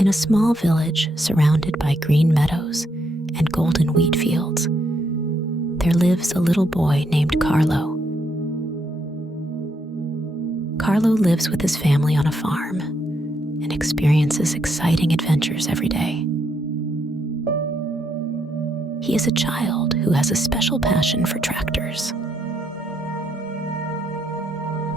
In a small village surrounded by green meadows and golden wheat fields, there lives a little boy named Carlo. Carlo lives with his family on a farm and experiences exciting adventures every day. He is a child who has a special passion for tractors.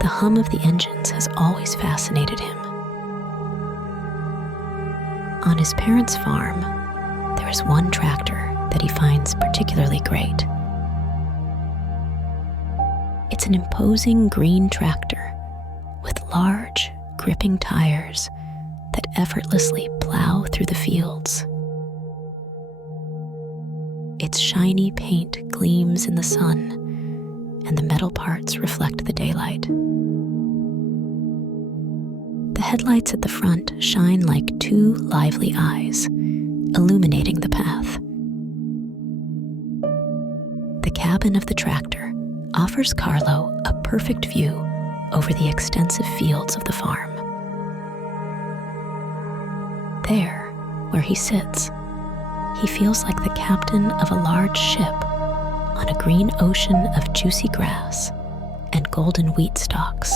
The hum of the engines has always fascinated him. On his parents' farm, there is one tractor that he finds particularly great. It's an imposing green tractor with large, gripping tires that effortlessly plow through the fields. Its shiny paint gleams in the sun, and the metal parts reflect the daylight. The headlights at the front shine like two lively eyes, illuminating the path. The cabin of the tractor offers Carlo a perfect view over the extensive fields of the farm. There, where he sits, he feels like the captain of a large ship on a green ocean of juicy grass and golden wheat stalks.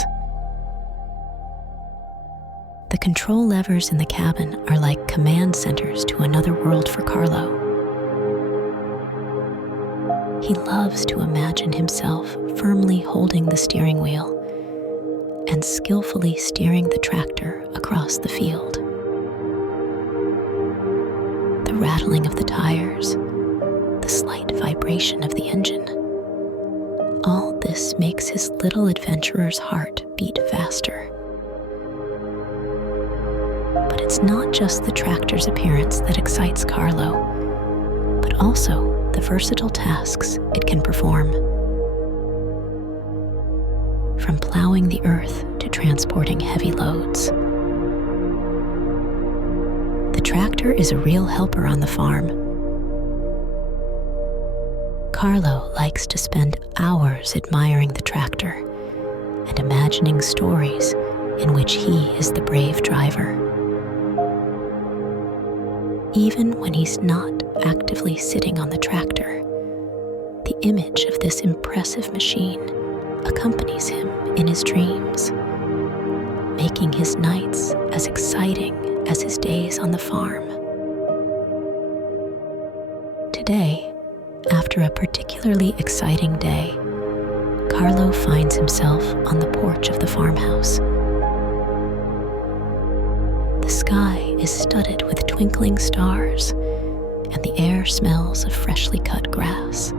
The control levers in the cabin are like command centers to another world for Carlo. He loves to imagine himself firmly holding the steering wheel and skillfully steering the tractor across the field. The rattling of the tires, the slight vibration of the engine, all this makes his little adventurer's heart beat faster. But it's not just the tractor's appearance that excites Carlo, but also the versatile tasks it can perform. From plowing the earth to transporting heavy loads. The tractor is a real helper on the farm. Carlo likes to spend hours admiring the tractor and imagining stories in which he is the brave driver. Even when he's not actively sitting on the tractor, the image of this impressive machine accompanies him in his dreams, making his nights as exciting as his days on the farm. Today, after a particularly exciting day, Carlo finds himself on the porch of the farmhouse. The sky is studded with twinkling stars, and the air smells of freshly cut grass.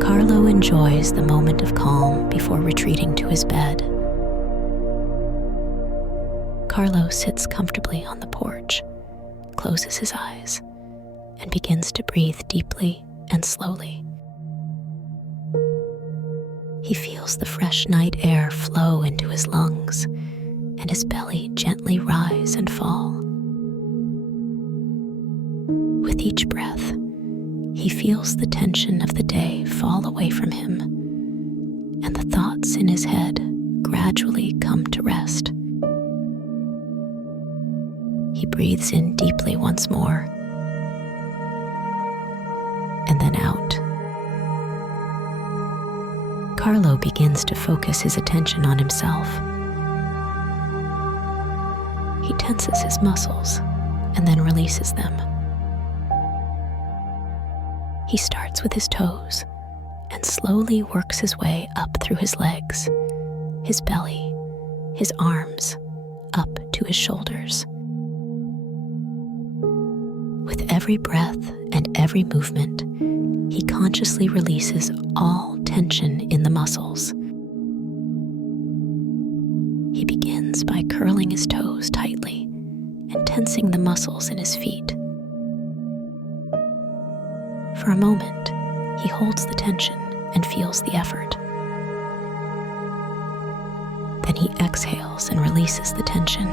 Carlo enjoys the moment of calm before retreating to his bed. Carlo sits comfortably on the porch, closes his eyes, and begins to breathe deeply and slowly. He feels the fresh night air flow into his lungs, and his belly gently rise and fall. With each breath, he feels the tension of the day fall away from him, and the thoughts in his head gradually come to rest. He breathes in deeply once more, and then out. Carlo begins to focus his attention on himself. He tenses his muscles and then releases them. He starts with his toes and slowly works his way up through his legs, his belly, his arms, up to his shoulders. With every breath and every movement, he consciously releases all tension in the muscles. He begins by curling his toes tightly and tensing the muscles in his feet. For a moment, he holds the tension and feels the effort. Then he exhales and releases the tension.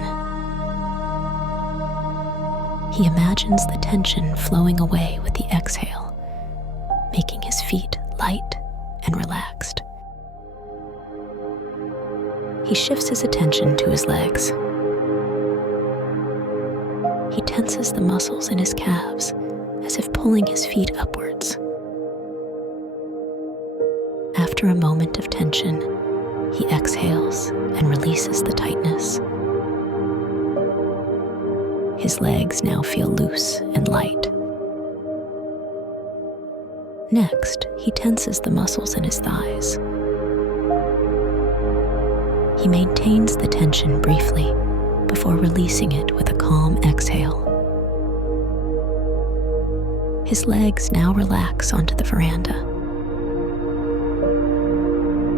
He imagines the tension flowing away with the exhale, making his feet light and relaxed. He shifts his attention to his legs. tenses the muscles in his calves as if pulling his feet upwards. After a moment of tension, he exhales and releases the tightness. His legs now feel loose and light. Next, he tenses the muscles in his thighs. He maintains the tension briefly before releasing it with a calm exhale. His legs now relax onto the veranda.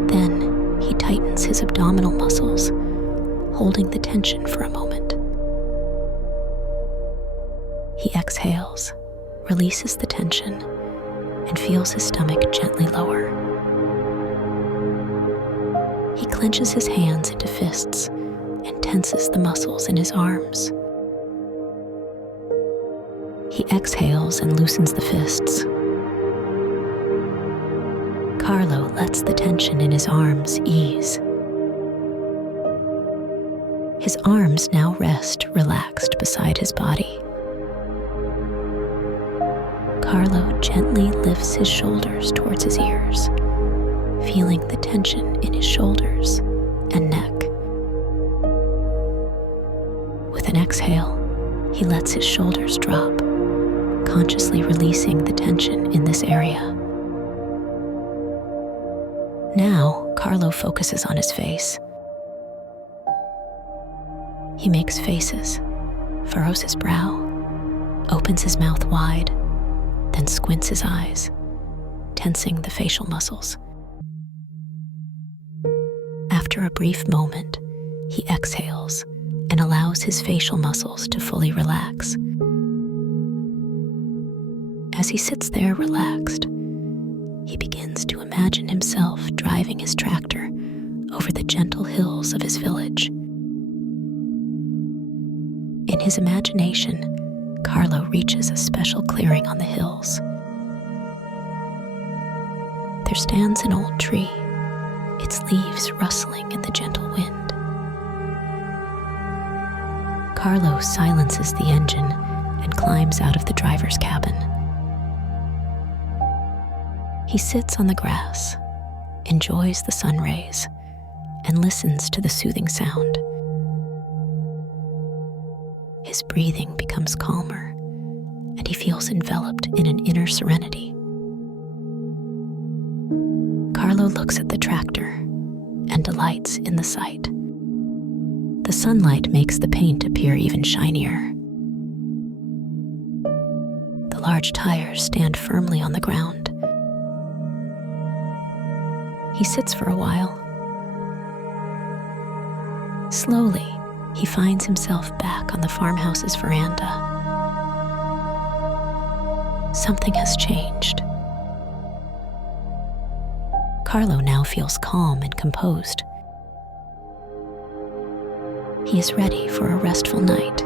Then he tightens his abdominal muscles, holding the tension for a moment. He exhales, releases the tension, and feels his stomach gently lower. He clenches his hands into fists and tenses the muscles in his arms. He exhales and loosens the fists. Carlo lets the tension in his arms ease. His arms now rest relaxed beside his body. Carlo gently lifts his shoulders towards his ears, feeling the tension in his shoulders and neck. With an exhale, he lets his shoulders drop, consciously releasing the tension in this area. Now, Carlo focuses on his face. He makes faces, furrows his brow, opens his mouth wide, then squints his eyes, tensing the facial muscles. After a brief moment, he exhales and allows his facial muscles to fully relax. As he sits there relaxed, he begins to imagine himself driving his tractor over the gentle hills of his village. In his imagination, Carlo reaches a special clearing on the hills. There stands an old tree, its leaves rustling in the gentle wind. Carlo silences the engine and climbs out of the driver's cabin. He sits on the grass, enjoys the sun rays, and listens to the soothing sound. His breathing becomes calmer, and he feels enveloped in an inner serenity. Carlo looks at the tractor and delights in the sight. The sunlight makes the paint appear even shinier. The large tires stand firmly on the ground. He sits for a while. Slowly, he finds himself back on the farmhouse's veranda. Something has changed. Carlo now feels calm and composed. He is ready for a restful night.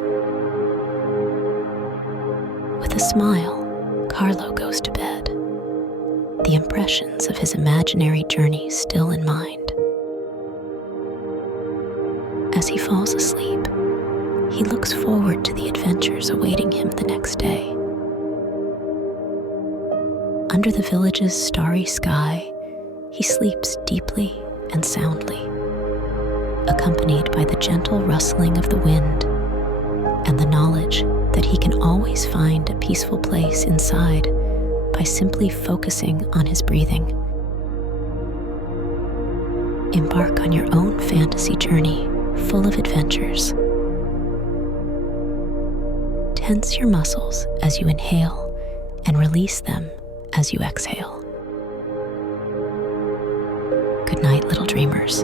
With a smile, Carlo goes to bed, the impressions of his imaginary journey still in mind. As he falls asleep, he looks forward to the adventures awaiting him the next day. Under the village's starry sky, he sleeps deeply and soundly, accompanied by the gentle rustling of the wind and the knowledge that he can always find a peaceful place inside by simply focusing on his breathing. Embark on your own fantasy journey full of adventures. Tense your muscles as you inhale and release them as you exhale. Good night, little dreamers.